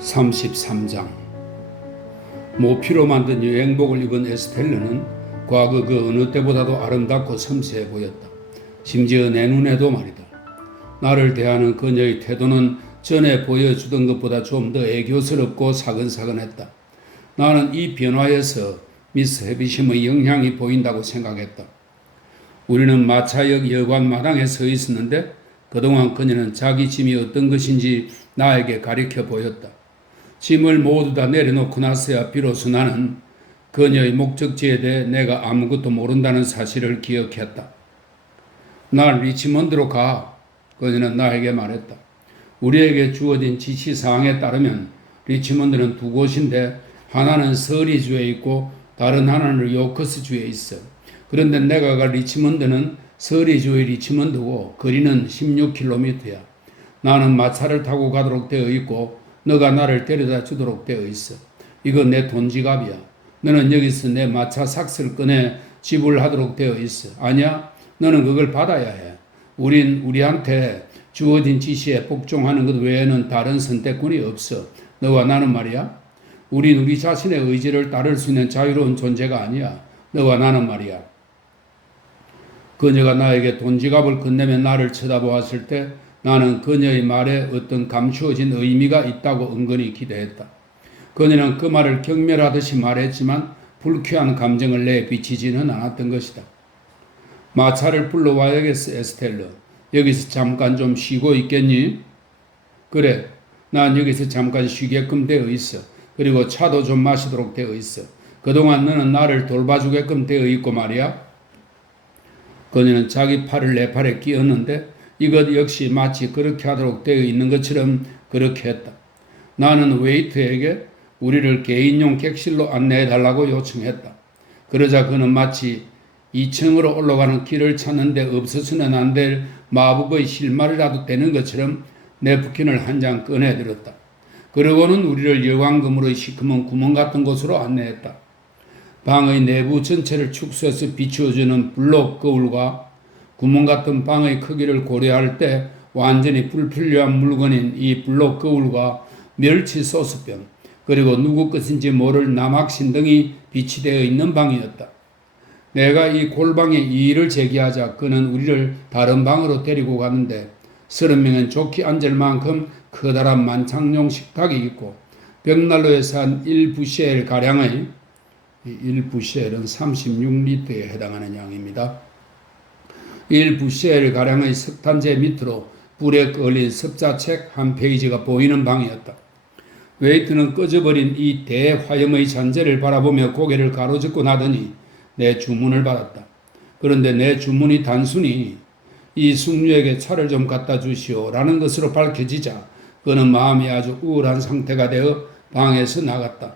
33장. 모피로 만든 여행복을 입은 에스텔르는 과거 그 어느 때보다도 아름답고 섬세해 보였다. 심지어 내 눈에도 말이다. 나를 대하는 그녀의 태도는 전에 보여주던 것보다 좀 더 애교스럽고 사근사근했다. 나는 이 변화에서 미스 해비심의 영향이 보인다고 생각했다. 우리는 마차역 여관 마당에 서 있었는데 그동안 그녀는 자기 짐이 어떤 것인지 나에게 가리켜 보였다. 짐을 모두 다 내려놓고 나서야 비로소 나는 그녀의 목적지에 대해 내가 아무것도 모른다는 사실을 기억했다. 날 리치먼드로 가. 그녀는 나에게 말했다. 우리에게 주어진 지시사항에 따르면 리치먼드는 두 곳인데 하나는 서리주에 있고 다른 하나는 요커스주에 있어. 그런데 내가 갈 리치먼드는 서리주의 리치먼드고 거리는 16km야. 나는 마차를 타고 가도록 되어 있고 너가 나를 데려다 주도록 되어 있어. 이거 내 돈지갑이야. 너는 여기서 내 마차 삭스를 꺼내 지불하도록 되어 있어. 아니야? 너는 그걸 받아야 해. 우린 우리한테 주어진 지시에 복종하는 것 외에는 다른 선택권이 없어. 너와 나는 말이야. 우린 우리 자신의 의지를 따를 수 있는 자유로운 존재가 아니야. 너와 나는 말이야. 그녀가 나에게 돈지갑을 건네며 나를 쳐다보았을 때 나는 그녀의 말에 어떤 감추어진 의미가 있다고 은근히 기대했다. 그녀는 그 말을 경멸하듯이 말했지만 불쾌한 감정을 내비치지는 않았던 것이다. 마차를 불러와야겠어, 에스텔러. 여기서 잠깐 좀 쉬고 있겠니? 그래, 난 여기서 잠깐 쉬게끔 되어 있어. 그리고 차도 좀 마시도록 되어 있어. 그동안 너는 나를 돌봐주게끔 되어 있고 말이야. 그녀는 자기 팔을 내 팔에 끼웠는데 이것 역시 마치 그렇게 하도록 되어 있는 것처럼 그렇게 했다. 나는 웨이터에게 우리를 개인용 객실로 안내해달라고 요청했다. 그러자 그는 마치 2층으로 올라가는 길을 찾는데 없어서는 안 될 마법의 실마리라도 되는 것처럼 네프킨을 한 장 꺼내들었다. 그러고는 우리를 여관금으로 시커먼 구멍 같은 곳으로 안내했다. 방의 내부 전체를 축소해서 비추어주는 블록 거울과 구멍 같은 방의 크기를 고려할 때 완전히 불필요한 물건인 이 블록 거울과 멸치 소스병, 그리고 누구 것인지 모를 남학신 등이 비치되어 있는 방이었다. 내가 이 골방에 이의를 제기하자 그는 우리를 다른 방으로 데리고 가는데 30명은 좋게 앉을 만큼 커다란 만찬용 식탁이 있고 벽난로에서 한 1부시엘 가량의 1부시엘은 36리터에 해당하는 양입니다. 1부시엘 가량의 석탄재 밑으로 불에 걸린 습자책 한 페이지가 보이는 방이었다. 웨이트는 꺼져버린 이 대화염의 잔재를 바라보며 고개를 가로젓고 나더니 내 주문을 받았다. 그런데 내 주문이 단순히 이 숙녀에게 차를 좀 갖다 주시오 라는 것으로 밝혀지자 그는 마음이 아주 우울한 상태가 되어 방에서 나갔다.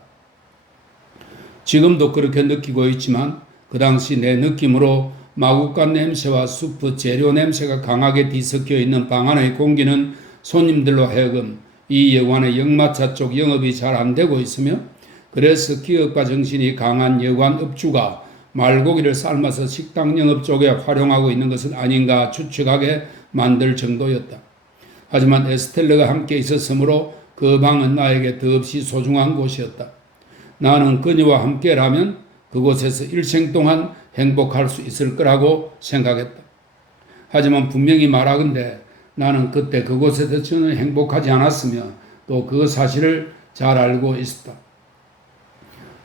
지금도 그렇게 느끼고 있지만 그 당시 내 느낌으로 마구간 냄새와 수프 재료 냄새가 강하게 뒤섞여 있는 방 안의 공기는 손님들로 하여금 이 여관의 역마차 쪽 영업이 잘 안 되고 있으며 그래서 기업가 정신이 강한 여관 업주가 말고기를 삶아서 식당 영업 쪽에 활용하고 있는 것은 아닌가 추측하게 만들 정도였다. 하지만 에스텔러가 함께 있었으므로 그 방은 나에게 더없이 소중한 곳이었다. 나는 그녀와 함께라면 그곳에서 일생 동안 행복할 수 있을 거라고 생각했다. 하지만 분명히 말하건대 나는 그때 그곳에서 전혀 행복하지 않았으며 또 그 사실을 잘 알고 있었다.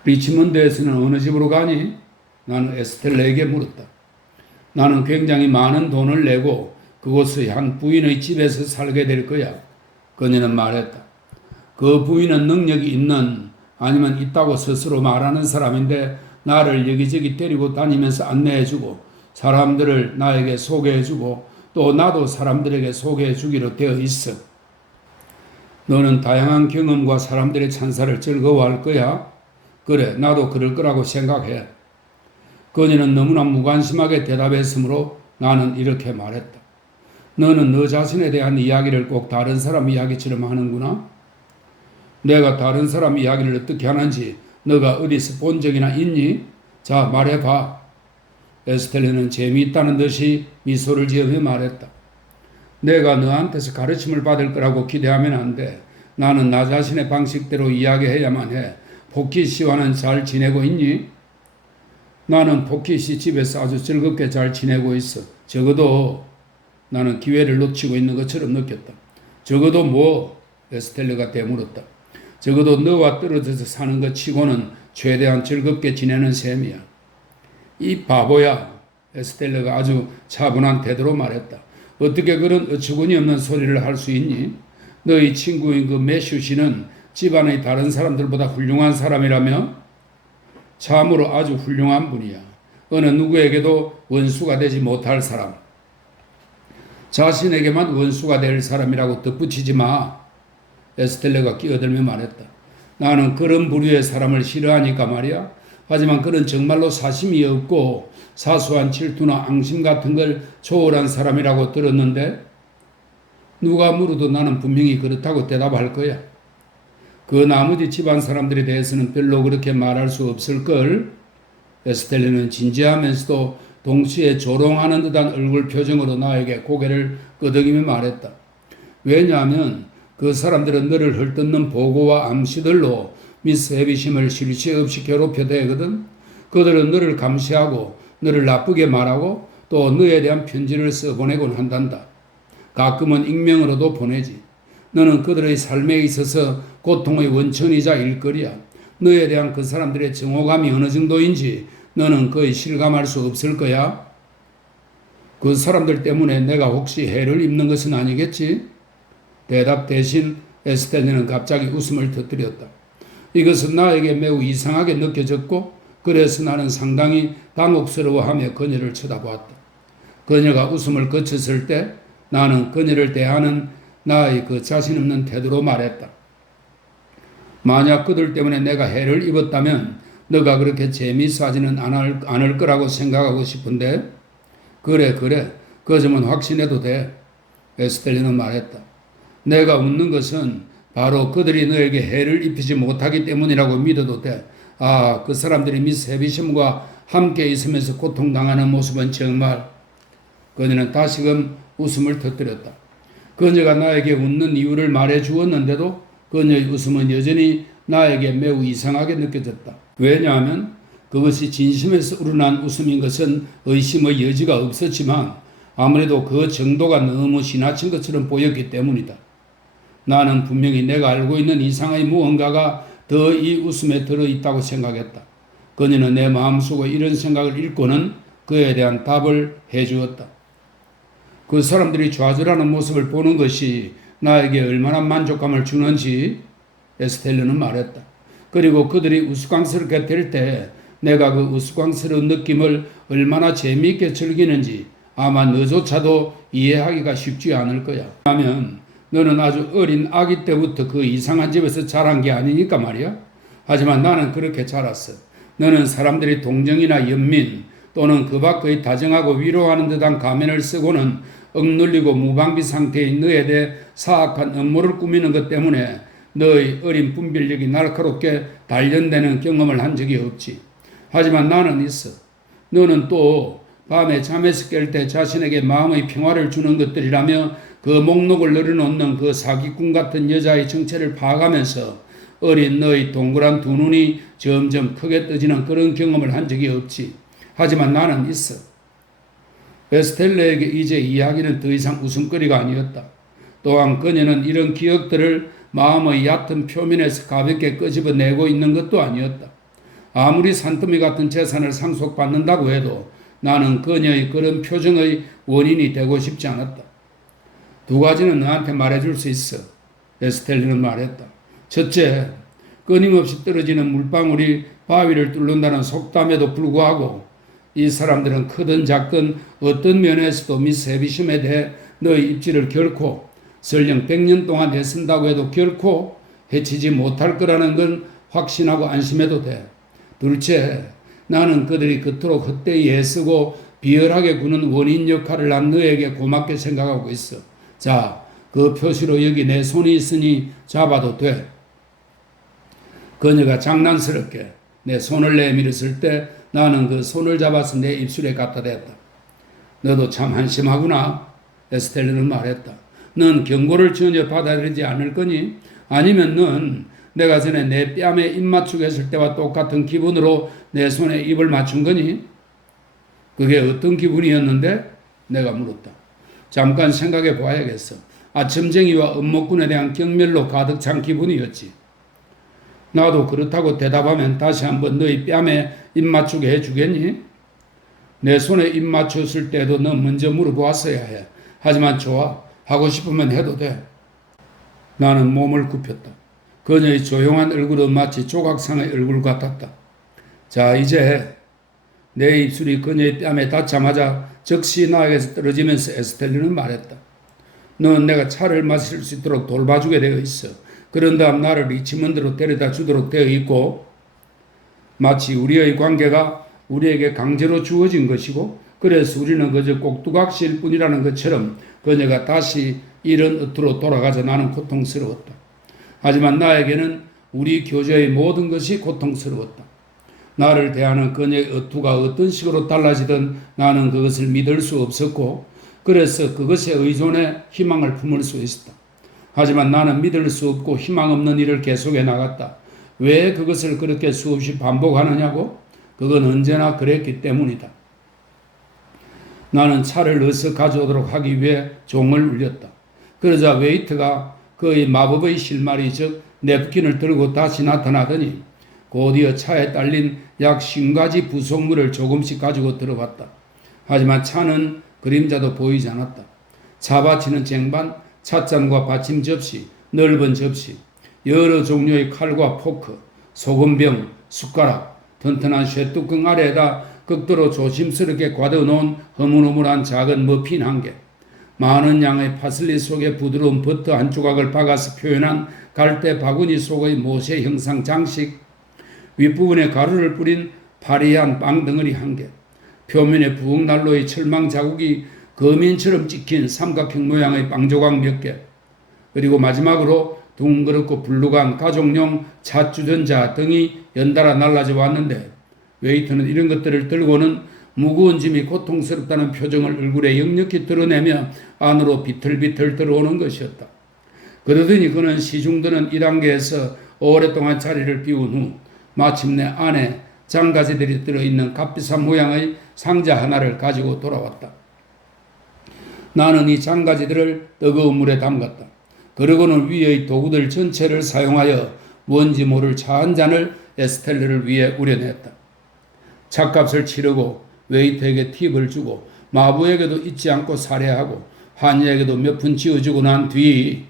리치먼드에서는 어느 집으로 가니? 나는 에스텔라에게 물었다. 나는 굉장히 많은 돈을 내고 그곳의 한 부인의 집에서 살게 될 거야. 그녀는 말했다. 그 부인은 능력이 있는 아니면 있다고 스스로 말하는 사람인데 나를 여기저기 데리고 다니면서 안내해주고 사람들을 나에게 소개해주고 또 나도 사람들에게 소개해주기로 되어 있어. 너는 다양한 경험과 사람들의 찬사를 즐거워할 거야? 그래, 나도 그럴 거라고 생각해. 그녀는 너무나 무관심하게 대답했으므로 나는 이렇게 말했다. 너는 너 자신에 대한 이야기를 꼭 다른 사람 이야기처럼 하는구나? 내가 다른 사람 이야기를 어떻게 하는지 너가 어디서 본 적이나 있니? 자, 말해봐. 에스텔라는 재미있다는 듯이 미소를 지으며 말했다. 내가 너한테서 가르침을 받을 거라고 기대하면 안 돼. 나는 나 자신의 방식대로 이야기해야만 해. 포키 씨와는 잘 지내고 있니? 나는 포키 씨 집에서 아주 즐겁게 잘 지내고 있어. 적어도 나는 기회를 놓치고 있는 것처럼 느꼈다. 적어도 뭐? 에스텔레가 되물었다. 적어도 너와 떨어져서 사는 것 치고는 최대한 즐겁게 지내는 셈이야. 이 바보야. 에스텔레가 아주 차분한 태도로 말했다. 어떻게 그런 어처구니 없는 소리를 할 수 있니? 너희 친구인 그 매슈 씨는 집안의 다른 사람들보다 훌륭한 사람이라며? 참으로 아주 훌륭한 분이야. 어느 누구에게도 원수가 되지 못할 사람. 자신에게만 원수가 될 사람이라고 덧붙이지 마. 에스텔레가 끼어들며 말했다. 나는 그런 부류의 사람을 싫어하니까 말이야. 하지만 그는 정말로 사심이 없고 사소한 질투나 앙심 같은 걸 초월한 사람이라고 들었는데 누가 물어도 나는 분명히 그렇다고 대답할 거야. 그 나머지 집안 사람들에 대해서는 별로 그렇게 말할 수 없을걸. 에스텔레는 진지하면서도 동시에 조롱하는 듯한 얼굴 표정으로 나에게 고개를 끄덕이며 말했다. 왜냐하면 그 사람들은 너를 헐뜯는 보고와 암시들로 미스 해비심을 쉴 새 없이 괴롭혀대거든. 그들은 너를 감시하고 너를 나쁘게 말하고 또 너에 대한 편지를 써보내곤 한단다. 가끔은 익명으로도 보내지. 너는 그들의 삶에 있어서 고통의 원천이자 일거리야. 너에 대한 그 사람들의 정오감이 어느 정도인지 너는 거의 실감할 수 없을 거야. 그 사람들 때문에 내가 혹시 해를 입는 것은 아니겠지? 대답 대신 에스텔레는 갑자기 웃음을 터뜨렸다. 이것은 나에게 매우 이상하게 느껴졌고 그래서 나는 상당히 당혹스러워하며 그녀를 쳐다보았다. 그녀가 웃음을 그쳤을 때 나는 그녀를 대하는 나의 그 자신 없는 태도로 말했다. 만약 그들 때문에 내가 해를 입었다면 너가 그렇게 재미있어하지는 않을 거라고 생각하고 싶은데 그래 그 점은 확신해도 돼. 에스텔레는 말했다. 내가 웃는 것은 바로 그들이 너에게 해를 입히지 못하기 때문이라고 믿어도 돼. 아, 그 사람들이 미스 해비심과 함께 있으면서 고통당하는 모습은 정말. 그녀는 다시금 웃음을 터뜨렸다. 그녀가 나에게 웃는 이유를 말해 주었는데도 그녀의 웃음은 여전히 나에게 매우 이상하게 느껴졌다. 왜냐하면 그것이 진심에서 우러난 웃음인 것은 의심의 여지가 없었지만 아무래도 그 정도가 너무 지나친 것처럼 보였기 때문이다. 나는 분명히 내가 알고 있는 이상의 무언가가 더 이 웃음에 들어있다고 생각했다. 그녀는 내 마음속에 이런 생각을 읽고는 그에 대한 답을 해주었다. 그 사람들이 좌절하는 모습을 보는 것이 나에게 얼마나 만족감을 주는지 에스텔레는 말했다. 그리고 그들이 우스꽝스럽게 될 때 내가 그 우스꽝스러운 느낌을 얼마나 재미있게 즐기는지 아마 너조차도 이해하기가 쉽지 않을 거야. 왜냐하면 너는 아주 어린 아기 때부터 그 이상한 집에서 자란 게 아니니까 말이야. 하지만 나는 그렇게 자랐어. 너는 사람들이 동정이나 연민 또는 그 밖의 다정하고 위로하는 듯한 가면을 쓰고는 억눌리고 무방비 상태인 너에 대해 사악한 음모를 꾸미는 것 때문에 너의 어린 분별력이 날카롭게 단련되는 경험을 한 적이 없지. 하지만 나는 있어. 너는 또 밤에 잠에서 깰 때 자신에게 마음의 평화를 주는 것들이라며 그 목록을 늘어놓는 그 사기꾼 같은 여자의 정체를 파악하면서 어린 너의 동그란 두 눈이 점점 크게 떠지는 그런 경험을 한 적이 없지. 하지만 나는 있어. 에스텔레에게 이제 이야기는 더 이상 웃음거리가 아니었다. 또한 그녀는 이런 기억들을 마음의 얕은 표면에서 가볍게 끄집어내고 있는 것도 아니었다. 아무리 산더미 같은 재산을 상속받는다고 해도 나는 그녀의 그런 표정의 원인이 되고 싶지 않았다. 두 가지는 너한테 말해줄 수 있어. 에스텔레는 말했다. 첫째, 끊임없이 떨어지는 물방울이 바위를 뚫는다는 속담에도 불구하고 이 사람들은 크든 작든 어떤 면에서도 미스 해비심에 대해 너의 입지를 결코 설령 100년 동안 애쓴다고 해도 결코 해치지 못할 거라는 건 확신하고 안심해도 돼. 둘째, 나는 그들이 그토록 헛되이 애쓰고 비열하게 구는 원인 역할을 한 너에게 고맙게 생각하고 있어. 자, 그 표시로 여기 내 손이 있으니 잡아도 돼. 그녀가 장난스럽게 내 손을 내밀었을 때 나는 그 손을 잡아서 내 입술에 갖다 댔다. 너도 참 한심하구나. 에스텔레는 말했다. 넌 경고를 전혀 받아들이지 않을 거니? 아니면 넌 내가 전에 내 뺨에 입 맞추게 했을 때와 똑같은 기분으로 내 손에 입을 맞춘 거니? 그게 어떤 기분이었는데? 내가 물었다. 잠깐 생각해 봐야겠어. 아첨쟁이와 음모꾼에 대한 경멸로 가득 찬 기분이었지. 나도 그렇다고 대답하면 다시 한번 너희 뺨에 입 맞추게 해주겠니? 내 손에 입 맞췄을 때도 넌 먼저 물어보았어야 해. 하지만 좋아. 하고 싶으면 해도 돼. 나는 몸을 굽혔다. 그녀의 조용한 얼굴은 마치 조각상의 얼굴 같았다. 자, 이제 내 입술이 그녀의 뺨에 닿자마자 즉시 나에게서 떨어지면서 에스텔리는 말했다. 넌 내가 차를 마실 수 있도록 돌봐주게 되어 있어. 그런 다음 나를 리치먼드로 데려다 주도록 되어 있고, 마치 우리의 관계가 우리에게 강제로 주어진 것이고, 그래서 우리는 그저 꼭두각시일 뿐이라는 것처럼 그녀가 다시 이런 으로 돌아가자 나는 고통스러웠다. 하지만 나에게는 우리 교제의 모든 것이 고통스러웠다. 나를 대하는 그녀의 어투가 어떤 식으로 달라지든 나는 그것을 믿을 수 없었고, 그래서 그것에 의존해 희망을 품을 수 있었다. 하지만 나는 믿을 수 없고 희망 없는 일을 계속해 나갔다. 왜 그것을 그렇게 수없이 반복하느냐고? 그건 언제나 그랬기 때문이다. 나는 차를 어서 가져오도록 하기 위해 종을 울렸다. 그러자 웨이트가 그의 마법의 실마리 즉 냅킨을 들고 다시 나타나더니 곧이어 차에 딸린 약 50가지 부속물을 조금씩 가지고 들어왔다. 하지만 차는 그림자도 보이지 않았다. 차 받치는 쟁반, 찻잔과 받침 접시, 넓은 접시, 여러 종류의 칼과 포크, 소금병, 숟가락, 튼튼한 쇠뚜껑 아래에다 극도로 조심스럽게 과대놓은 허물허물한 작은 머핀 한 개, 많은 양의 파슬리 속에 부드러운 버터 한 조각을 박아서 표현한 갈대 바구니 속의 모세 형상 장식, 윗부분에 가루를 뿌린 파리한 빵 덩어리 한 개, 표면에 부엌난로의 철망 자국이 거민처럼 찍힌 삼각형 모양의 빵 조각 몇 개, 그리고 마지막으로 둥그렇고 불룩한 가족용 찻주전자 등이 연달아 날라져 왔는데 웨이터는 이런 것들을 들고는 무거운 짐이 고통스럽다는 표정을 얼굴에 역력히 드러내며 안으로 비틀비틀 들어오는 것이었다. 그러더니 그는 시중드는 1단계에서 오랫동안 자리를 비운 후 마침내 안에 장가지들이 들어있는 값비싼 모양의 상자 하나를 가지고 돌아왔다. 나는 이 장가지들을 뜨거운 물에 담갔다. 그러고는 위의 도구들 전체를 사용하여 뭔지 모를 차 한 잔을 에스텔레를 위해 우려냈다. 차값을 치르고 웨이터에게 팁을 주고 마부에게도 잊지 않고 살해하고 환희에게도 몇 푼 지어주고 난 뒤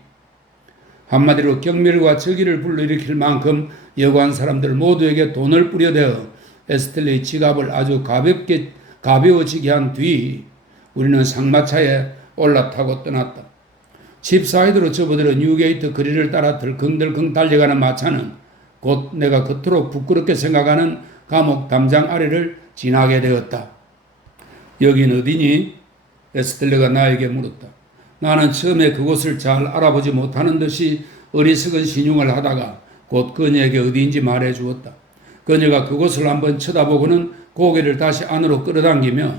한마디로 경멸과 적의를 불러일으킬 만큼 여관 사람들 모두에게 돈을 뿌려대어 에스텔레의 지갑을 아주 가벼워지게 한 뒤 우리는 상마차에 올라타고 떠났다. 집 사이드로 접어들어 뉴게이트 거리를 따라 덜컹덜컹 달려가는 마차는 곧 내가 그토록 부끄럽게 생각하는 감옥 담장 아래를 지나게 되었다. 여긴 어디니? 에스텔레가 나에게 물었다. 나는 처음에 그곳을 잘 알아보지 못하는 듯이 어리석은 신용을 하다가 곧 그녀에게 어디인지 말해 주었다. 그녀가 그곳을 한번 쳐다보고는 고개를 다시 안으로 끌어당기며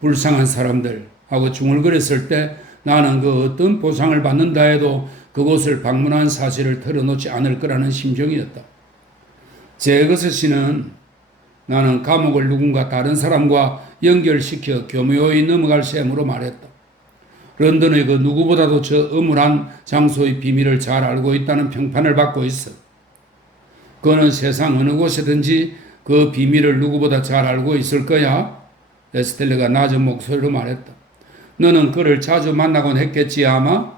불쌍한 사람들 하고 중얼거렸을 때 나는 그 어떤 보상을 받는다 해도 그곳을 방문한 사실을 털어놓지 않을 거라는 심정이었다. 제거서 씨는 나는 감옥을 누군가 다른 사람과 연결시켜 교묘히 넘어갈 셈으로 말했다. 런던의 그 누구보다도 저 음울한 장소의 비밀을 잘 알고 있다는 평판을 받고 있어. 그는 세상 어느 곳에든지 그 비밀을 누구보다 잘 알고 있을 거야. 에스텔레가 낮은 목소리로 말했다. 너는 그를 자주 만나곤 했겠지 아마?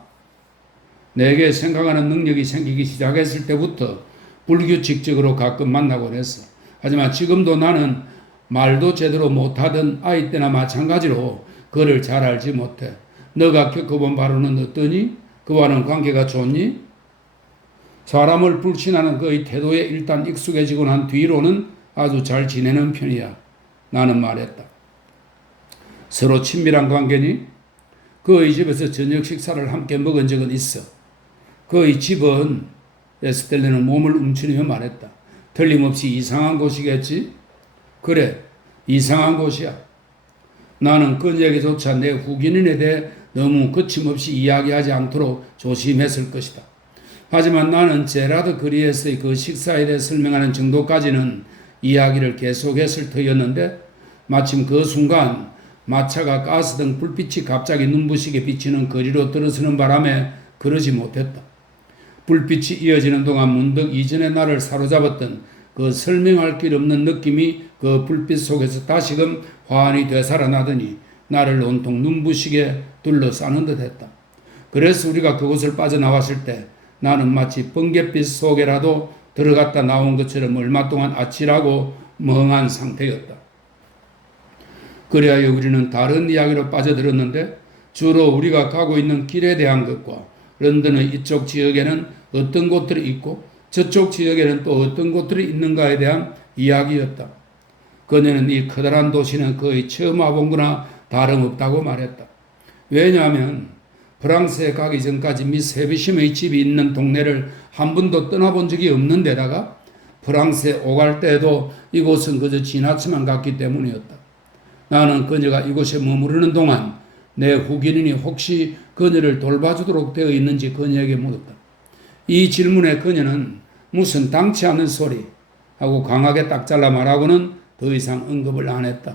내게 생각하는 능력이 생기기 시작했을 때부터 불규칙적으로 가끔 만나곤 했어. 하지만 지금도 나는 말도 제대로 못하던 아이 때나 마찬가지로 그를 잘 알지 못해. 너가 겪어본 바로는 어떠니? 그와는 관계가 좋니? 사람을 불신하는 그의 태도에 일단 익숙해지고 난 뒤로는 아주 잘 지내는 편이야. 나는 말했다. 서로 친밀한 관계니? 그의 집에서 저녁 식사를 함께 먹은 적은 있어. 그의 집은 에스텔레는 몸을 움츠리며 말했다. 틀림없이 이상한 곳이겠지? 그래, 이상한 곳이야. 나는 그녀에게조차 내 후기인에 대해 너무 거침없이 이야기하지 않도록 조심했을 것이다. 하지만 나는 제라드 그리에서의 그 식사에 대해 설명하는 정도까지는 이야기를 계속했을 터였는데 마침 그 순간 마차가 가스등 불빛이 갑자기 눈부시게 비치는 거리로 들어서는 바람에 그러지 못했다. 불빛이 이어지는 동안 문득 이전에 나를 사로잡았던 그 설명할 길 없는 느낌이 그 불빛 속에서 다시금 환히 되살아나더니 나를 온통 눈부시게 둘러싸는 듯 했다. 그래서 우리가 그곳을 빠져나왔을 때 나는 마치 번갯빛 속에라도 들어갔다 나온 것처럼 얼마 동안 아찔하고 멍한 상태였다. 그리하여 우리는 다른 이야기로 빠져들었는데 주로 우리가 가고 있는 길에 대한 것과 런던의 이쪽 지역에는 어떤 곳들이 있고 저쪽 지역에는 또 어떤 곳들이 있는가에 대한 이야기였다. 그녀는 이 커다란 도시는 거의 처음 와본 거나 다름없다고 말했다. 왜냐하면 프랑스에 가기 전까지 미스 헤비심의 집이 있는 동네를 한 번도 떠나본 적이 없는 데다가 프랑스에 오갈 때에도 이곳은 그저 지나치만 갔기 때문이었다. 나는 그녀가 이곳에 머무르는 동안 내 후기인이 혹시 그녀를 돌봐주도록 되어 있는지 그녀에게 물었다. 이 질문에 그녀는 무슨 당치 않은 소리 하고 강하게 딱 잘라 말하고는 더 이상 언급을 안 했다.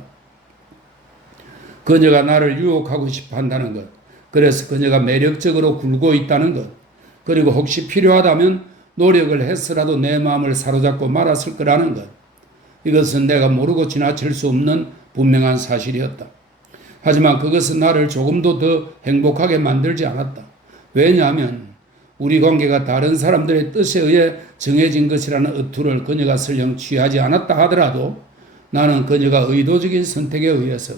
그녀가 나를 유혹하고 싶어 한다는 것, 그래서 그녀가 매력적으로 굴고 있다는 것, 그리고 혹시 필요하다면 노력을 했으라도 내 마음을 사로잡고 말았을 거라는 것, 이것은 내가 모르고 지나칠 수 없는 분명한 사실이었다. 하지만 그것은 나를 조금도 더 행복하게 만들지 않았다. 왜냐하면 우리 관계가 다른 사람들의 뜻에 의해 정해진 것이라는 의투를 그녀가 설령 취하지 않았다 하더라도 나는 그녀가 의도적인 선택에 의해서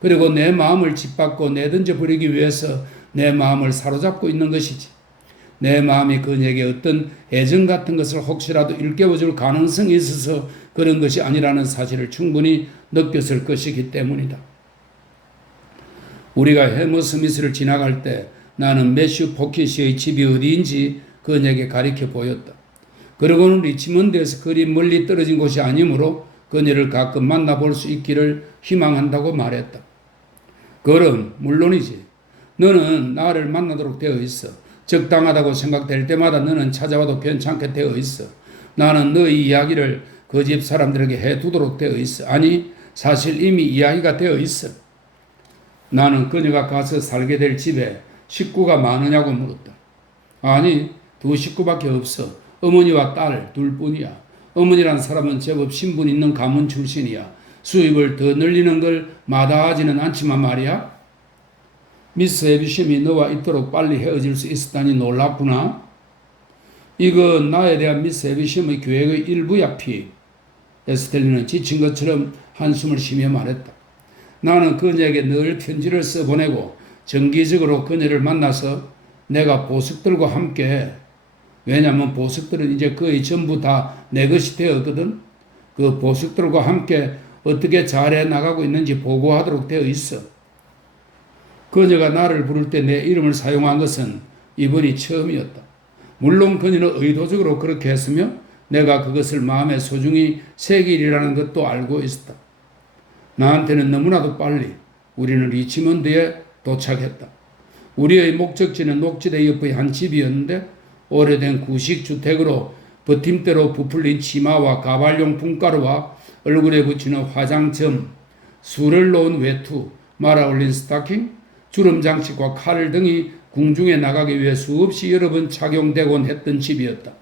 그리고 내 마음을 짓밟고 내던져 버리기 위해서 내 마음을 사로잡고 있는 것이지. 내 마음이 그녀에게 어떤 애정 같은 것을 혹시라도 일깨워줄 가능성이 있어서 그런 것이 아니라는 사실을 충분히 느꼈을 것이기 때문이다. 우리가 해머스미스를 지나갈 때 나는 매슈 포켓의 집이 어디인지 그녀에게 가리켜 보였다. 그러고는 리치먼드에서 그리 멀리 떨어진 곳이 아니므로 그녀를 가끔 만나볼 수 있기를 희망한다고 말했다. 그럼 물론이지. 너는 나를 만나도록 되어 있어. 적당하다고 생각될 때마다 너는 찾아와도 괜찮게 되어 있어. 나는 너의 이야기를 그 집 사람들에게 해두도록 되어 있어. 아니, 사실 이미 이야기가 되어 있어. 나는 그녀가 가서 살게 될 집에 식구가 많으냐고 물었다. 아니, 2식구밖에 없어. 어머니와 딸 둘뿐이야. 어머니란 사람은 제법 신분 있는 가문 출신이야. 수입을 더 늘리는 걸 마다하지는 않지만 말이야. 미스 에비심이 너와 이토록 빨리 헤어질 수 있었다니 놀랍구나. 이건 나에 대한 미스 에비심의 계획의 일부야, 피. 에스텔리는 지친 것처럼 한숨을 쉬며 말했다. 나는 그녀에게 늘 편지를 써보내고 정기적으로 그녀를 만나서 내가 보석들과 함께, 왜냐하면 보석들은 이제 거의 전부 다 내 것이 되었거든. 그 보석들과 함께 어떻게 잘해 나가고 있는지 보고하도록 되어 있어. 그녀가 나를 부를 때 내 이름을 사용한 것은 이번이 처음이었다. 물론 그녀는 의도적으로 그렇게 했으며 내가 그것을 마음에 소중히 새기리라는 것도 알고 있었다. 나한테는 너무나도 빨리 우리는 리치먼드에 도착했다. 우리의 목적지는 녹지대 옆의 한 집이었는데 오래된 구식주택으로 버팀대로 부풀린 치마와 가발용 분가루와 얼굴에 붙이는 화장점, 술을 놓은 외투, 말아올린 스타킹, 주름 장식과 칼 등이 궁중에 나가기 위해 수없이 여러 번 착용되곤 했던 집이었다.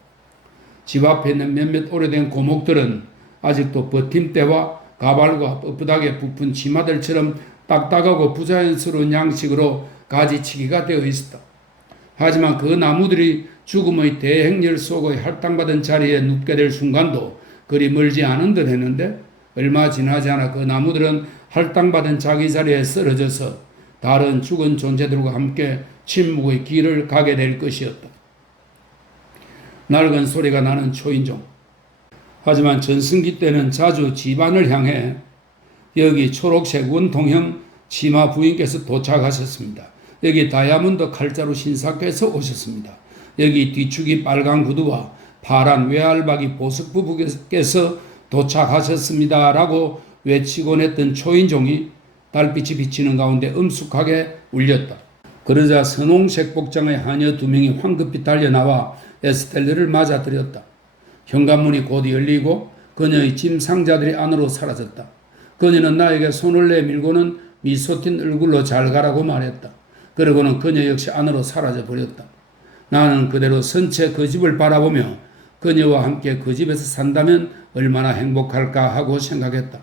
집 앞에 있는 몇몇 오래된 고목들은 아직도 버팀대와 가발과 뻣뻣하게 부푼 치마들처럼 딱딱하고 부자연스러운 양식으로 가지치기가 되어 있었다. 하지만 그 나무들이 죽음의 대행렬 속의 할당받은 자리에 눕게 될 순간도 그리 멀지 않은 듯 했는데 얼마 지나지 않아 그 나무들은 할당받은 자기 자리에 쓰러져서 다른 죽은 존재들과 함께 침묵의 길을 가게 될 것이었다. 낡은 소리가 나는 초인종. 하지만 전승기 때는 자주 집안을 향해 여기 초록색 원통형 치마 부인께서 도착하셨습니다. 여기 다이아몬드 칼자루 신사께서 오셨습니다. 여기 뒤축이 빨간 구두와 파란 외알박이 보석 부부께서 도착하셨습니다. 라고 외치곤 했던 초인종이 달빛이 비치는 가운데 엄숙하게 울렸다. 그러자 선홍색 복장의 하녀 2명이 황급히 달려나와 에스텔르를 맞아들였다. 현관문이 곧 열리고 그녀의 짐 상자들이 안으로 사라졌다. 그녀는 나에게 손을 내밀고는 미소 띤 얼굴로 잘 가라고 말했다. 그러고는 그녀 역시 안으로 사라져 버렸다. 나는 그대로 선체 그 집을 바라보며 그녀와 함께 그 집에서 산다면 얼마나 행복할까 하고 생각했다.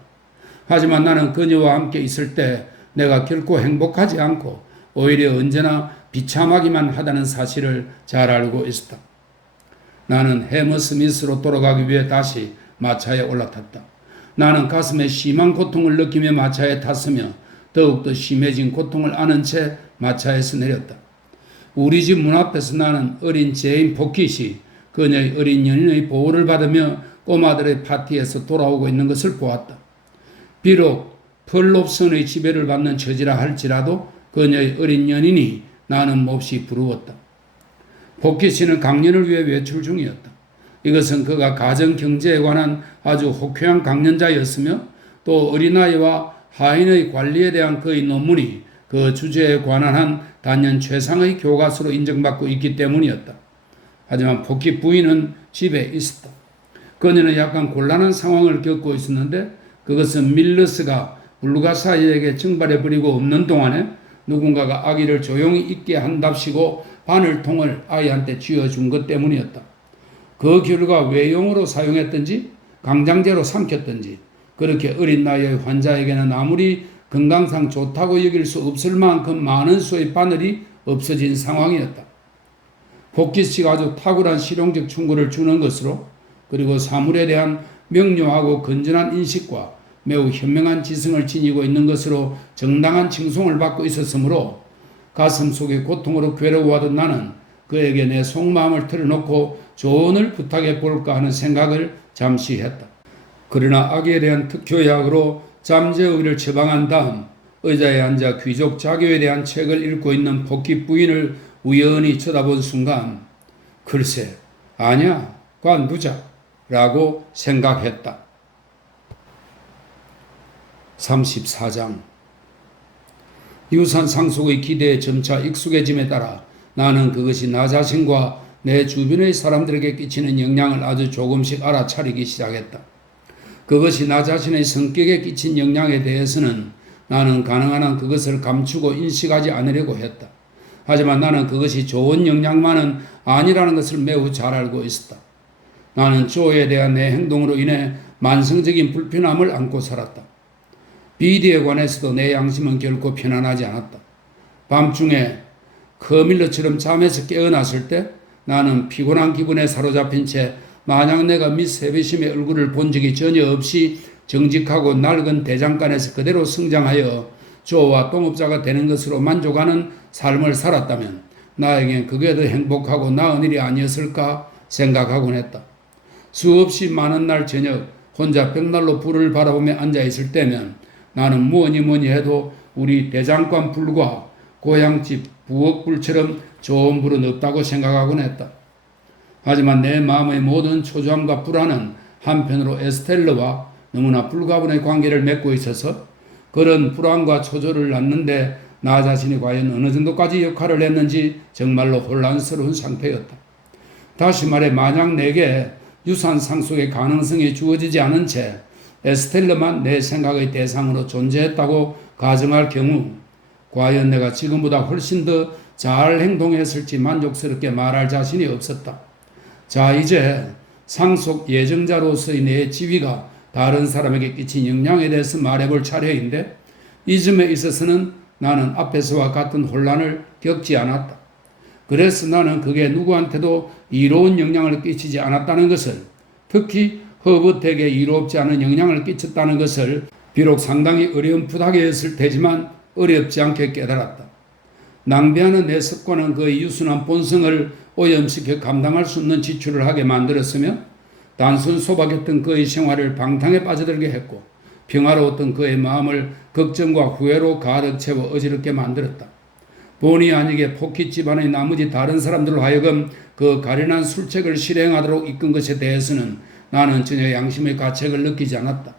하지만 나는 그녀와 함께 있을 때 내가 결코 행복하지 않고 오히려 언제나 비참하기만 하다는 사실을 잘 알고 있었다. 나는 해머스미스로 돌아가기 위해 다시 마차에 올라탔다. 나는 가슴에 심한 고통을 느끼며 마차에 탔으며 더욱더 심해진 고통을 아는 채 마차에서 내렸다. 우리 집 문 앞에서 나는 어린 제인 포킷이 그녀의 어린 연인의 보호를 받으며 꼬마들의 파티에서 돌아오고 있는 것을 보았다. 비록 펄롭슨의 지배를 받는 처지라 할지라도 그녀의 어린 연인이 나는 몹시 부러웠다. 포킷이는 강연을 위해 외출 중이었다. 이것은 그가 가정경제에 관한 아주 호쾌한 강연자였으며 또 어린아이와 하인의 관리에 대한 그의 논문이 그 주제에 관한 한 단연 최상의 교과서로 인정받고 있기 때문이었다. 하지만 포킷 부인은 집에 있었다. 그녀는 약간 곤란한 상황을 겪고 있었는데 그것은 밀러스가 불가사의에게 증발해버리고 없는 동안에 누군가가 아기를 조용히 있게 한답시고 바늘통을 아이한테 쥐어준 것 때문이었다. 그 결과 외용으로 사용했든지 강장제로 삼켰든지 그렇게 어린 나이의 환자에게는 아무리 건강상 좋다고 여길 수 없을 만큼 많은 수의 바늘이 없어진 상황이었다. 포킷씨가 아주 탁월한 실용적 충고를 주는 것으로 그리고 사물에 대한 명료하고 건전한 인식과 매우 현명한 지성을 지니고 있는 것으로 정당한 칭송을 받고 있었으므로 가슴 속의 고통으로 괴로워하던 나는 그에게 내 속마음을 털어놓고 조언을 부탁해 볼까 하는 생각을 잠시 했다. 그러나 아기에 대한 특효약으로 잠재의를 처방한 다음 의자에 앉아 귀족 자교에 대한 책을 읽고 있는 포킷 부인을 우연히 쳐다본 순간 글쎄 아니야 관두자 라고 생각했다. 34장 유산 상속의 기대에 점차 익숙해짐에 따라 나는 그것이 나 자신과 내 주변의 사람들에게 끼치는 영향을 아주 조금씩 알아차리기 시작했다. 그것이 나 자신의 성격에 끼친 영향에 대해서는 나는 가능한 한 그것을 감추고 인식하지 않으려고 했다. 하지만 나는 그것이 좋은 영향만은 아니라는 것을 매우 잘 알고 있었다. 나는 조에 대한 내 행동으로 인해 만성적인 불편함을 안고 살았다. 비디에 관해서도 내 양심은 결코 편안하지 않았다. 밤중에 커밀러처럼 잠에서 깨어났을 때 나는 피곤한 기분에 사로잡힌 채 만약 내가 미스 해비심의 얼굴을 본 적이 전혀 없이 정직하고 낡은 대장간에서 그대로 성장하여 조와 동업자가 되는 것으로 만족하는 삶을 살았다면 나에겐 그게 더 행복하고 나은 일이 아니었을까 생각하곤 했다. 수없이 많은 날 저녁 혼자 벽난로 불을 바라보며 앉아있을 때면 나는 뭐니 해도 우리 대장간 불과 고향집 부엌불처럼 좋은 불은 없다고 생각하곤 했다. 하지만 내 마음의 모든 초조함과 불안은 한편으로 에스텔르와 너무나 불가분의 관계를 맺고 있어서 그런 불안과 초조를 낳는데 나 자신이 과연 어느 정도까지 역할을 했는지 정말로 혼란스러운 상태였다. 다시 말해 만약 내게 유산 상속의 가능성이 주어지지 않은 채 에스텔르만 내 생각의 대상으로 존재했다고 가정할 경우 과연 내가 지금보다 훨씬 더 잘 행동했을지 만족스럽게 말할 자신이 없었다. 자, 이제 상속 예정자로서의 내 지위가 다른 사람에게 끼친 영향에 대해서 말해볼 차례인데 이 점에 있어서는 나는 앞에서와 같은 혼란을 겪지 않았다. 그래서 나는 그게 누구한테도 이로운 영향을 끼치지 않았다는 것을, 특히 허브텍에 이롭지 않은 영향을 끼쳤다는 것을 비록 상당히 어렴풋하게 했을 테지만 어렵지 않게 깨달았다. 낭비하는 내 습관은 그의 유순한 본성을 오염시켜 감당할 수 없는 지출을 하게 만들었으며 단순 소박했던 그의 생활을 방탕에 빠져들게 했고 평화로웠던 그의 마음을 걱정과 후회로 가득 채워 어지럽게 만들었다. 본의 아니게 포킷 집안의 나머지 다른 사람들로 하여금 그 가련한 술책을 실행하도록 이끈 것에 대해서는 나는 전혀 양심의 가책을 느끼지 않았다.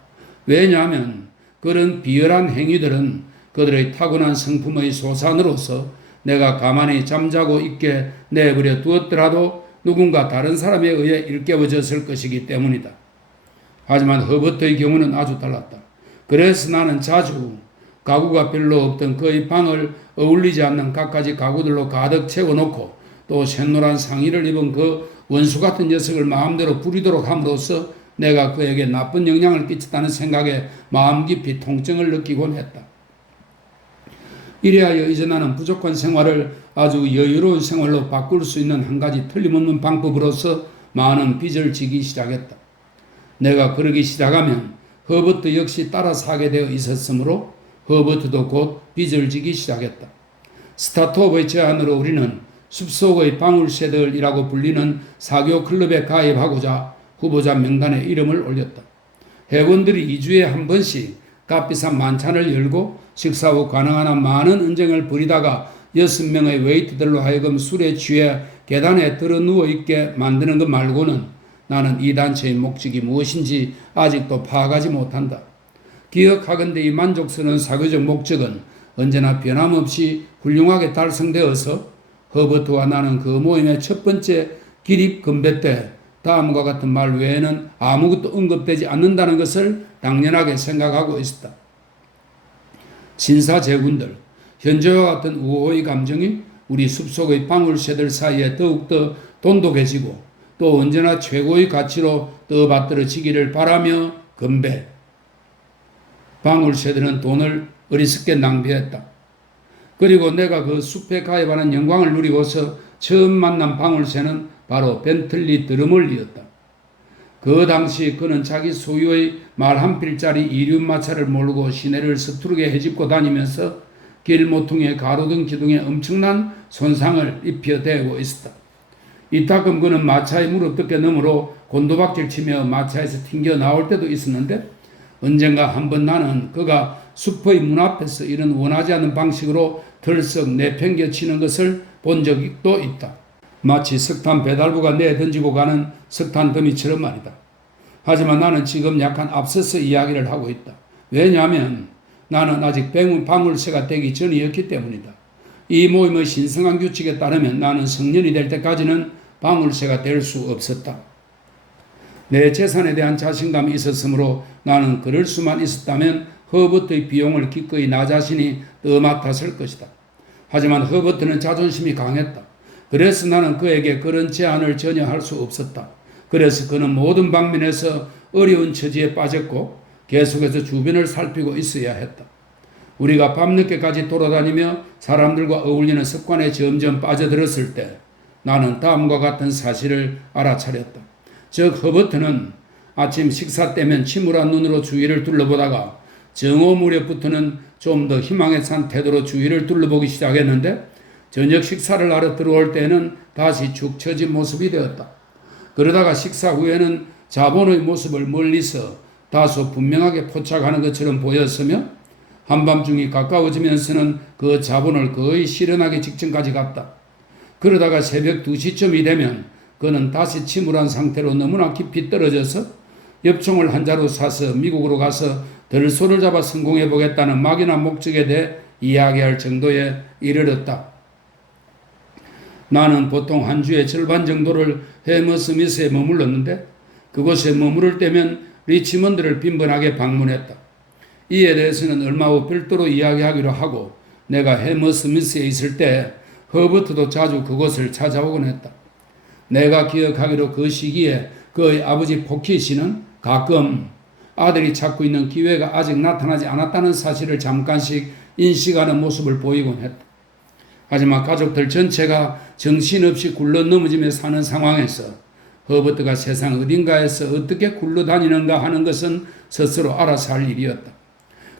왜냐하면 그런 비열한 행위들은 그들의 타고난 성품의 소산으로서 내가 가만히 잠자고 있게 내버려 두었더라도 누군가 다른 사람에 의해 일깨워졌을 것이기 때문이다. 하지만 허버트의 경우는 아주 달랐다. 그래서 나는 자주 가구가 별로 없던 그의 방을 어울리지 않는 갖가지 가구들로 가득 채워놓고 또 샛노란 상의를 입은 그 원수 같은 녀석을 마음대로 부리도록 함으로써 내가 그에게 나쁜 영향을 끼쳤다는 생각에 마음 깊이 통증을 느끼곤 했다. 이래하여 이제 나는 부족한 생활을 아주 여유로운 생활로 바꿀 수 있는 한 가지 틀림없는 방법으로서 많은 빚을 지기 시작했다. 내가 그러기 시작하면 허버트 역시 따라 사게 되어 있었으므로 허버트도 곧 빚을 지기 시작했다. 스타트업의 제안으로 우리는 숲속의 방울새들이라고 불리는 사교 클럽에 가입하고자 후보자 명단에 이름을 올렸다. 회원들이 2주에 한 번씩 값비싼 만찬을 열고 식사 후 가능한 한 많은 언쟁을 벌이다가 6명의 웨이트들로 하여금 술에 취해 계단에 들어 누워있게 만드는 것 말고는 나는 이 단체의 목적이 무엇인지 아직도 파악하지 못한다. 기억하건대 이 만족스러운 사교적 목적은 언제나 변함없이 훌륭하게 달성되어서 허버트와 나는 그 모임의 첫 번째 기립 건배 때 다음과 같은 말 외에는 아무것도 언급되지 않는다는 것을 당연하게 생각하고 있었다. 신사제군들, 현재와 같은 우호의 감정이 우리 숲속의 방울새들 사이에 더욱더 돈독해지고 또 언제나 최고의 가치로 떠받들어지기를 바라며 건배. 방울새들은 돈을 어리석게 낭비했다. 그리고 내가 그 숲에 가입하는 영광을 누리고서 처음 만난 방울새는 바로 벤틀리 드러멀리였다. 그 당시 그는 자기 소유의 말 한 필짜리 이륜마차를 몰고 시내를 서투르게 헤집고 다니면서 길 모퉁이에 가로등 기둥에 엄청난 손상을 입혀대고 있었다. 이따금 그는 마차의 무릎 덮개 너머로 곤도박질 치며 마차에서 튕겨 나올 때도 있었는데 언젠가 한번 나는 그가 숲의 문 앞에서 이런 원하지 않는 방식으로 덜썩 내팽겨 치는 것을 본 적도 있다. 마치 석탄 배달부가 내던지고 가는 석탄 더미처럼 말이다. 하지만 나는 지금 약간 앞서서 이야기를 하고 있다. 왜냐하면 나는 아직 방울새가 되기 전이었기 때문이다. 이 모임의 신성한 규칙에 따르면 나는 성년이 될 때까지는 방울새가 될 수 없었다. 내 재산에 대한 자신감이 있었으므로 나는 그럴 수만 있었다면 허버트의 비용을 기꺼이 나 자신이 떠맡았을 것이다. 하지만 허버트는 자존심이 강했다. 그래서 나는 그에게 그런 제안을 전혀 할 수 없었다. 그래서 그는 모든 방면에서 어려운 처지에 빠졌고 계속해서 주변을 살피고 있어야 했다. 우리가 밤늦게까지 돌아다니며 사람들과 어울리는 습관에 점점 빠져들었을 때 나는 다음과 같은 사실을 알아차렸다. 즉 허버트는 아침 식사 때면 침울한 눈으로 주위를 둘러보다가 정오 무렵부터는 좀 더 희망에 찬 태도로 주위를 둘러보기 시작했는데 저녁 식사를 하러 들어올 때는 다시 축 처진 모습이 되었다. 그러다가 식사 후에는 자본의 모습을 멀리서 다소 분명하게 포착하는 것처럼 보였으며 한밤중이 가까워지면서는 그 자본을 거의 실현하기 직전까지 갔다. 그러다가 새벽 2시쯤이 되면 그는 다시 침울한 상태로 너무나 깊이 떨어져서 엽총을 한 자루 사서 미국으로 가서 들소를 잡아 성공해보겠다는 막연한 목적에 대해 이야기할 정도에 이르렀다. 나는 보통 한 주의 절반 정도를 해머스미스에 머물렀는데 그곳에 머무를 때면 리치먼드를 빈번하게 방문했다. 이에 대해서는 얼마 후 별도로 이야기하기로 하고 내가 해머스미스에 있을 때 허버트도 자주 그곳을 찾아오곤 했다. 내가 기억하기로 그 시기에 그의 아버지 포키 씨는 가끔 아들이 찾고 있는 기회가 아직 나타나지 않았다는 사실을 잠깐씩 인식하는 모습을 보이곤 했다. 하지만 가족들 전체가 정신없이 굴러 넘어지며 사는 상황에서 허버트가 세상 어딘가에서 어떻게 굴러다니는가 하는 것은 스스로 알아서 할 일이었다.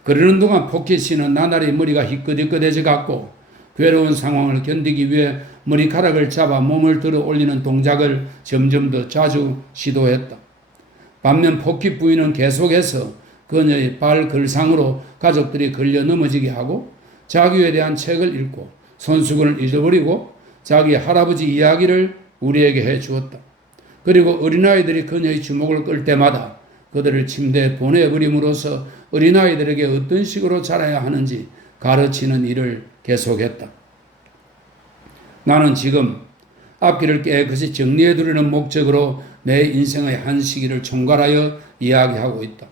그러는 동안 포키 씨는 나날이 머리가 희끗희끗해져 갔고 괴로운 상황을 견디기 위해 머리카락을 잡아 몸을 들어 올리는 동작을 점점 더 자주 시도했다. 반면 포키 부인은 계속해서 그녀의 발걸상으로 가족들이 걸려 넘어지게 하고 자기에 대한 책을 읽고 손수건을 잊어버리고 자기 할아버지 이야기를 우리에게 해주었다. 그리고 어린아이들이 그녀의 주목을 끌 때마다 그들을 침대에 보내버림으로써 어린아이들에게 어떤 식으로 자라야 하는지 가르치는 일을 계속했다. 나는 지금 앞길을 깨끗이 정리해두려는 목적으로 내 인생의 한 시기를 총괄하여 이야기하고 있다.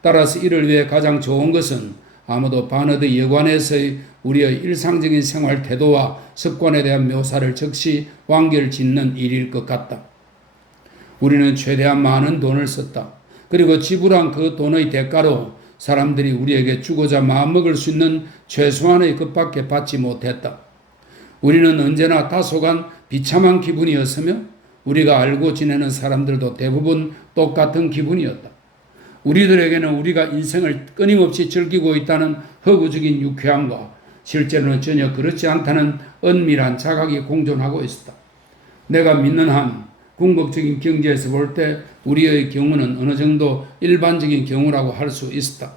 따라서 이를 위해 가장 좋은 것은 아무도 바너드 여관에서의 우리의 일상적인 생활 태도와 습관에 대한 묘사를 적시 완결 짓는 일일 것 같다. 우리는 최대한 많은 돈을 썼다. 그리고 지불한 그 돈의 대가로 사람들이 우리에게 주고자 마음먹을 수 있는 최소한의 것밖에 받지 못했다. 우리는 언제나 다소간 비참한 기분이었으며 우리가 알고 지내는 사람들도 대부분 똑같은 기분이었다. 우리들에게는 우리가 인생을 끊임없이 즐기고 있다는 허구적인 유쾌함과 실제로는 전혀 그렇지 않다는 은밀한 자각이 공존하고 있었다. 내가 믿는 한 궁극적인 경지에서 볼 때 우리의 경우는 어느 정도 일반적인 경우라고 할 수 있었다.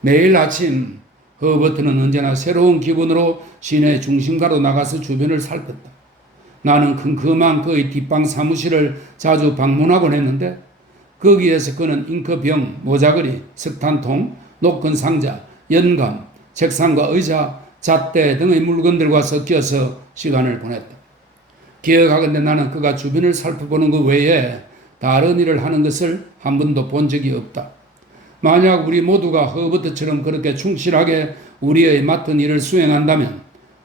매일 아침 허버트는 언제나 새로운 기분으로 시내 중심가로 나가서 주변을 살폈다. 나는 큼큼한 그의 뒷방 사무실을 자주 방문하곤 했는데 거기에서 그는 잉크병, 모자걸이, 석탄통, 녹건 상자, 연감, 책상과 의자, 잣대 등의 물건들과 섞여서 시간을 보냈다. 기억하건대 나는 그가 주변을 살펴보는 것 외에 다른 일을 하는 것을 한 번도 본 적이 없다. 만약 우리 모두가 허버트처럼 그렇게 충실하게 우리의 맡은 일을 수행한다면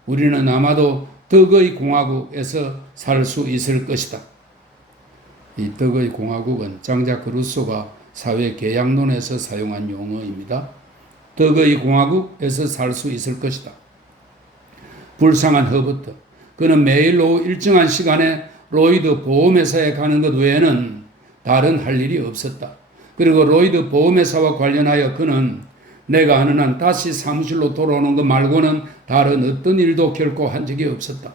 우리는 아마도 덕의 공화국에서 살 수 있을 것이다. 이 덕의 공화국은 장자크 루소가 사회계약론에서 사용한 용어입니다. 덕의 공화국에서 살 수 있을 것이다. 불쌍한 허버트. 그는 매일 오후 일정한 시간에 로이드 보험회사에 가는 것 외에는 다른 할 일이 없었다. 그리고 로이드 보험회사와 관련하여 그는 내가 아는 한 다시 사무실로 돌아오는 것 말고는 다른 어떤 일도 결코 한 적이 없었다.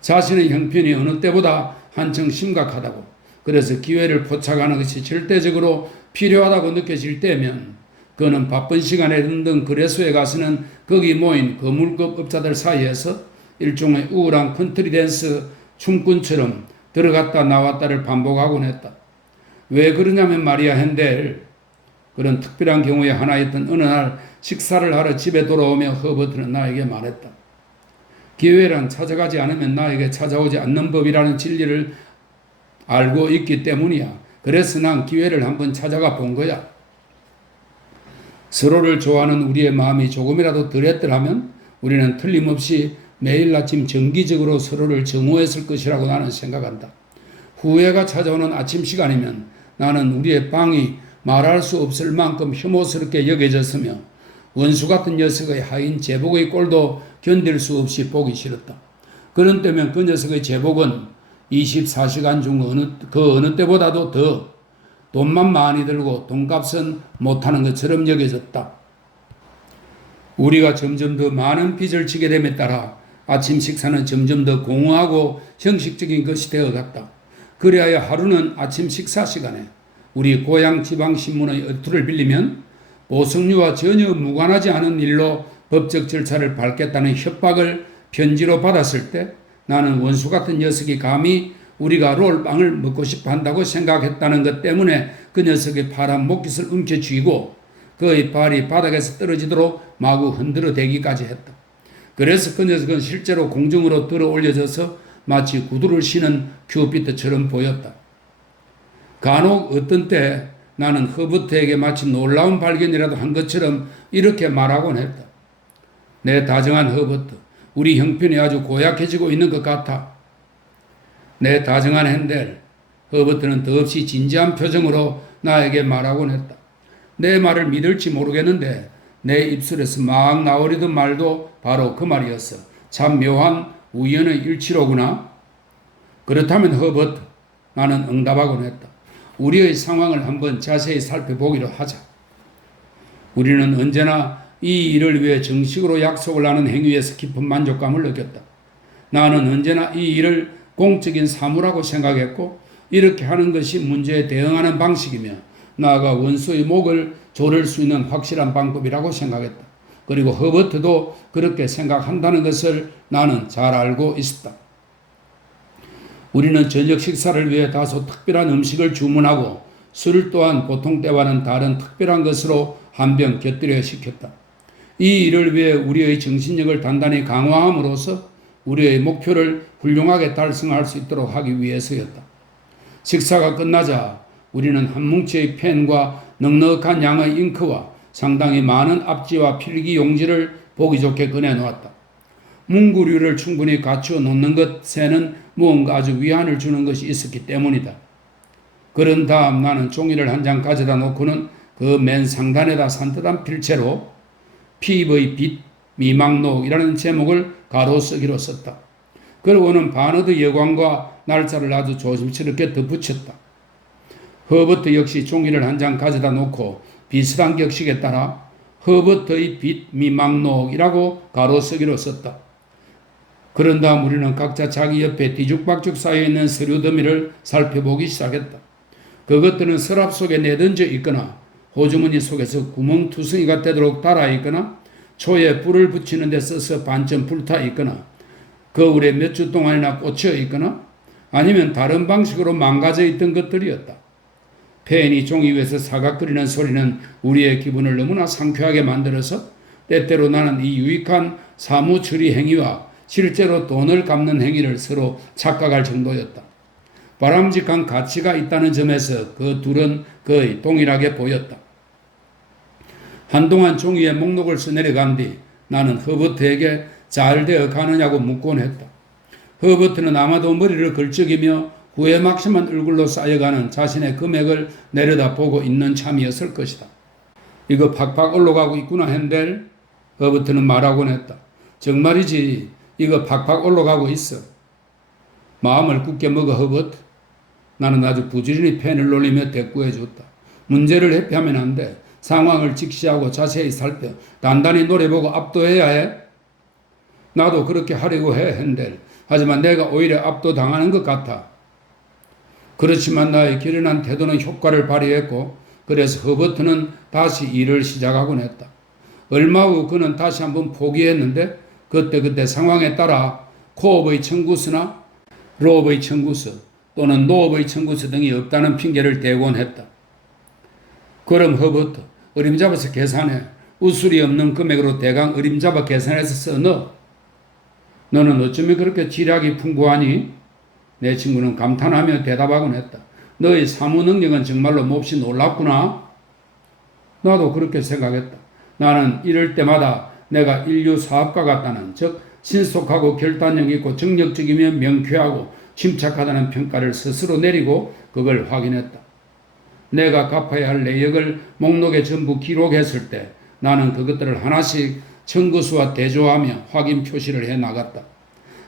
자신의 형편이 어느 때보다 한층 심각하다고, 그래서 기회를 포착하는 것이 절대적으로 필요하다고 느껴질 때면 그는 바쁜 시간에 런던 거래소에 가서는 거기 모인 거물급 업자들 사이에서 일종의 우울한 컨트리 댄스 춤꾼처럼 들어갔다 나왔다를 반복하곤 했다. 왜 그러냐면 말이야, 핸델. 그런 특별한 경우의 하나였던 어느 날 식사를 하러 집에 돌아오며 허버트는 나에게 말했다. 기회란 찾아가지 않으면 나에게 찾아오지 않는 법이라는 진리를 알고 있기 때문이야. 그래서 난 기회를 한번 찾아가 본 거야. 서로를 좋아하는 우리의 마음이 조금이라도 덜했더라면 우리는 틀림없이 매일 아침 정기적으로 서로를 정오했을 것이라고 나는 생각한다. 후회가 찾아오는 아침 시간이면 나는 우리의 방이 말할 수 없을 만큼 혐오스럽게 여겨졌으며 원수 같은 녀석의 하인 제복의 꼴도 견딜 수 없이 보기 싫었다. 그런 때면 그 녀석의 제복은 24시간 중 어느 때보다도 더 돈만 많이 들고 돈값은 못하는 것처럼 여겨졌다. 우리가 점점 더 많은 빚을 지게 됨에 따라 아침 식사는 점점 더 공허하고 형식적인 것이 되어갔다. 그리하여 하루는 아침 식사 시간에 우리 고향 지방신문의 어투를 빌리면 보석류와 전혀 무관하지 않은 일로 법적 절차를 밟겠다는 협박을 편지로 받았을 때 나는 원수 같은 녀석이 감히 우리가 롤빵을 먹고 싶어 한다고 생각했다는 것 때문에 그 녀석의 파란 목깃을 움켜쥐고 그의 발이 바닥에서 떨어지도록 마구 흔들어 대기까지 했다. 그래서 그 녀석은 실제로 공중으로 들어 올려져서 마치 구두를 신은 큐피트처럼 보였다. 간혹 어떤 때 나는 허버트에게 마치 놀라운 발견이라도 한 것처럼 이렇게 말하곤 했다. 내 다정한 허버트, 우리 형편이 아주 고약해지고 있는 것 같아. 내 다정한 핸델, 허버트는 더없이 진지한 표정으로 나에게 말하곤 했다. 내 말을 믿을지 모르겠는데 내 입술에서 막 나오려던 말도 바로 그 말이었어. 참 묘한 우연의 일치로구나. 그렇다면 허버트, 나는 응답하곤 했다. 우리의 상황을 한번 자세히 살펴보기로 하자. 우리는 언제나 이 일을 위해 정식으로 약속을 하는 행위에서 깊은 만족감을 느꼈다. 나는 언제나 이 일을 공적인 사무라고 생각했고 이렇게 하는 것이 문제에 대응하는 방식이며 나아가 원수의 목을 조를 수 있는 확실한 방법이라고 생각했다. 그리고 허버트도 그렇게 생각한다는 것을 나는 잘 알고 있었다. 우리는 저녁 식사를 위해 다소 특별한 음식을 주문하고 술 또한 보통 때와는 다른 특별한 것으로 한 병 곁들여 시켰다. 이 일을 위해 우리의 정신력을 단단히 강화함으로써 우리의 목표를 훌륭하게 달성할 수 있도록 하기 위해서였다. 식사가 끝나자 우리는 한 뭉치의 펜과 넉넉한 양의 잉크와 상당히 많은 앞지와 필기 용지를 보기 좋게 꺼내놓았다. 문구류를 충분히 갖추어 놓는 것에는 무언가 아주 위안을 주는 것이 있었기 때문이다. 그런 다음 나는 종이를 한 장 가져다 놓고는 그 맨 상단에다 산뜻한 필체로 피부의 빛 미망록이라는 제목을 가로쓰기로 썼다. 그리고는 바너드 여광과 날짜를 아주 조심스럽게 덧붙였다. 허버트 역시 종이를 한 장 가져다 놓고 비슷한 격식에 따라 허버트의 빛 미망록이라고 가로쓰기로 썼다. 그런 다음 우리는 각자 자기 옆에 뒤죽박죽 쌓여있는 서류 더미를 살펴보기 시작했다. 그것들은 서랍 속에 내던져 있거나 호주머니 속에서 구멍투성이가 되도록 달아있거나 초에 불을 붙이는 데 써서 반쯤 불타 있거나 거울에 몇 주 동안이나 꽂혀 있거나 아니면 다른 방식으로 망가져 있던 것들이었다. 펜이 종이 위에서 사각거리는 소리는 우리의 기분을 너무나 상쾌하게 만들어서 때때로 나는 이 유익한 사무 처리 행위와 실제로 돈을 갚는 행위를 서로 착각할 정도였다. 바람직한 가치가 있다는 점에서 그 둘은 거의 동일하게 보였다. 한동안 종이에 목록을 써내려간 뒤 나는 허버트에게 잘 되어 가느냐고 묻곤 했다. 허버트는 아마도 머리를 걸쩍이며 후회 막심한 얼굴로 쌓여가는 자신의 금액을 내려다보고 있는 참이었을 것이다. 이거 팍팍 올라가고 있구나 핸델. 허버트는 말하곤 했다. 정말이지 이거 팍팍 올라가고 있어. 마음을 굳게 먹어 허버트. 나는 아주 부지런히 펜을 놀리며 대꾸해줬다. 문제를 회피하면 안 돼. 상황을 직시하고 자세히 살펴 단단히 노려보고 압도해야 해. 나도 그렇게 하려고 해 핸델. 하지만 내가 오히려 압도당하는 것 같아. 그렇지만 나의 결연한 태도는 효과를 발휘했고 그래서 허버트는 다시 일을 시작하곤 했다. 얼마 후 그는 다시 한번 포기했는데 그때 상황에 따라 코업의 청구서나 로업의 청구서 또는 노업의 청구서 등이 없다는 핑계를 대곤 했다. 그럼 허버트 어림잡아서 계산해. 우술이 없는 금액으로 대강 어림잡아 계산해서 써 넣어. 너는 어쩌면 그렇게 지략이 풍부하니? 내 친구는 감탄하며 대답하곤 했다. 너의 사무 능력은 정말로 몹시 놀랍구나. 나도 그렇게 생각했다. 나는 이럴 때마다 내가 인류 사업가 같다는, 즉 신속하고 결단력 있고 정력적이며 명쾌하고 침착하다는 평가를 스스로 내리고 그걸 확인했다. 내가 갚아야 할 내역을 목록에 전부 기록했을 때 나는 그것들을 하나씩 청구서와 대조하며 확인 표시를 해 나갔다.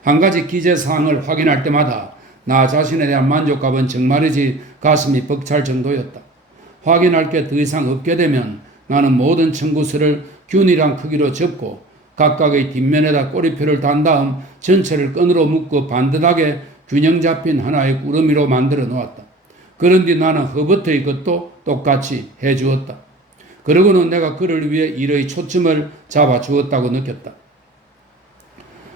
한 가지 기재사항을 확인할 때마다 나 자신에 대한 만족감은 정말이지 가슴이 벅찰 정도였다. 확인할 게 더 이상 없게 되면 나는 모든 청구서를 균일한 크기로 접고 각각의 뒷면에다 꼬리표를 단 다음 전체를 끈으로 묶어 반듯하게 균형 잡힌 하나의 꾸러미로 만들어 놓았다. 그런 뒤 나는 허버트의 것도 똑같이 해주었다. 그러고는 내가 그를 위해 일의 초점을 잡아주었다고 느꼈다.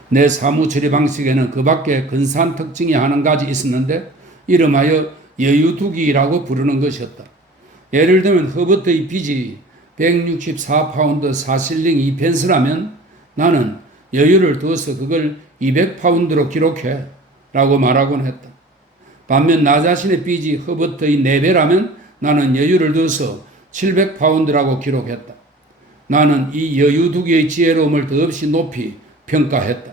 내 사무 처리 방식에는 그 밖에 근사한 특징이 한 가지 있었는데 이름하여 여유두기라고 부르는 것이었다. 예를 들면 허버트의 빚이 164파운드 4실링 2펜스라면 나는 여유를 두어서 그걸 200파운드로 기록해 라고 말하곤 했다. 반면 나 자신의 빚이 허버트의 4배라면 나는 여유를 두어서 700파운드라고 기록했다. 나는 이 여유두기의 지혜로움을 더없이 높이 평가했다.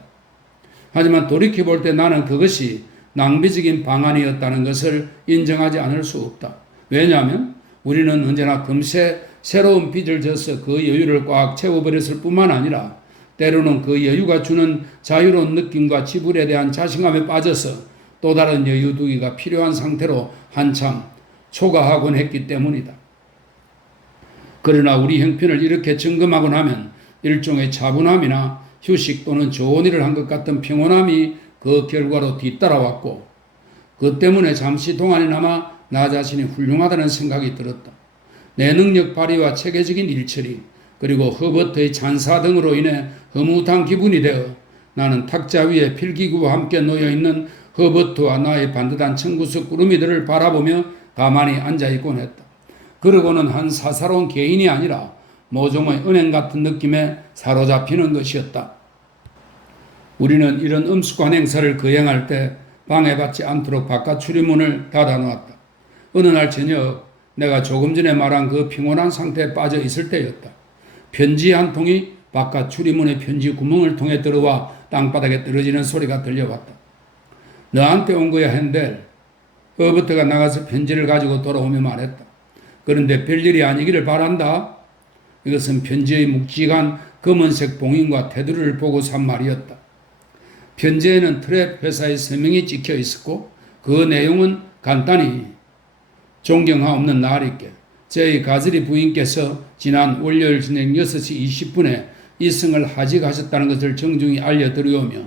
하지만 돌이켜볼 때 나는 그것이 낭비적인 방안이었다는 것을 인정하지 않을 수 없다. 왜냐하면 우리는 언제나 금세 새로운 빚을 져서 그 여유를 꽉 채워버렸을 뿐만 아니라 때로는 그 여유가 주는 자유로운 느낌과 지불에 대한 자신감에 빠져서 또 다른 여유두기가 필요한 상태로 한참 초과하곤 했기 때문이다. 그러나 우리 형편을 이렇게 점검하고 나면 일종의 차분함이나 휴식 또는 좋은 일을 한 것 같은 평온함이 그 결과로 뒤따라왔고 그 때문에 잠시 동안이나마 나 자신이 훌륭하다는 생각이 들었다. 내 능력 발휘와 체계적인 일처리 그리고 허버트의 찬사 등으로 인해 흐뭇한 기분이 되어 나는 탁자 위에 필기구와 함께 놓여있는 허버트와 나의 반듯한 청구서 꾸러미들을 바라보며 가만히 앉아있곤 했다. 그러고는 한 사사로운 개인이 아니라 모종의 은행 같은 느낌에 사로잡히는 것이었다. 우리는 이런 엄숙한 행사를 거행할 때 방해받지 않도록 바깥 출입문을 닫아놓았다. 어느 날 저녁 내가 조금 전에 말한 그 피곤한 상태에 빠져 있을 때였다. 편지 한 통이 바깥 출입문의 편지 구멍을 통해 들어와 땅바닥에 떨어지는 소리가 들려왔다. 너한테 온 거야, 핸델. 어버터가 나가서 편지를 가지고 돌아오며 말했다. 그런데 별일이 아니기를 바란다. 이것은 편지의 묵직한 검은색 봉인과 테두리를 보고 산 말이었다. 편지에는 트랩 회사의 서명이 찍혀 있었고 그 내용은 간단히 존경하옵는 나리께 저희 가즈리 부인께서 지난 월요일 저녁 6시 20분에 이승을 하직하셨다는 것을 정중히 알려드리오며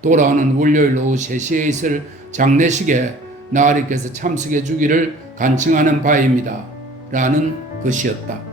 돌아오는 월요일 오후 3시에 있을 장례식에 나리께서 참석해 주기를 간청하는 바입니다. 라는 것이었다.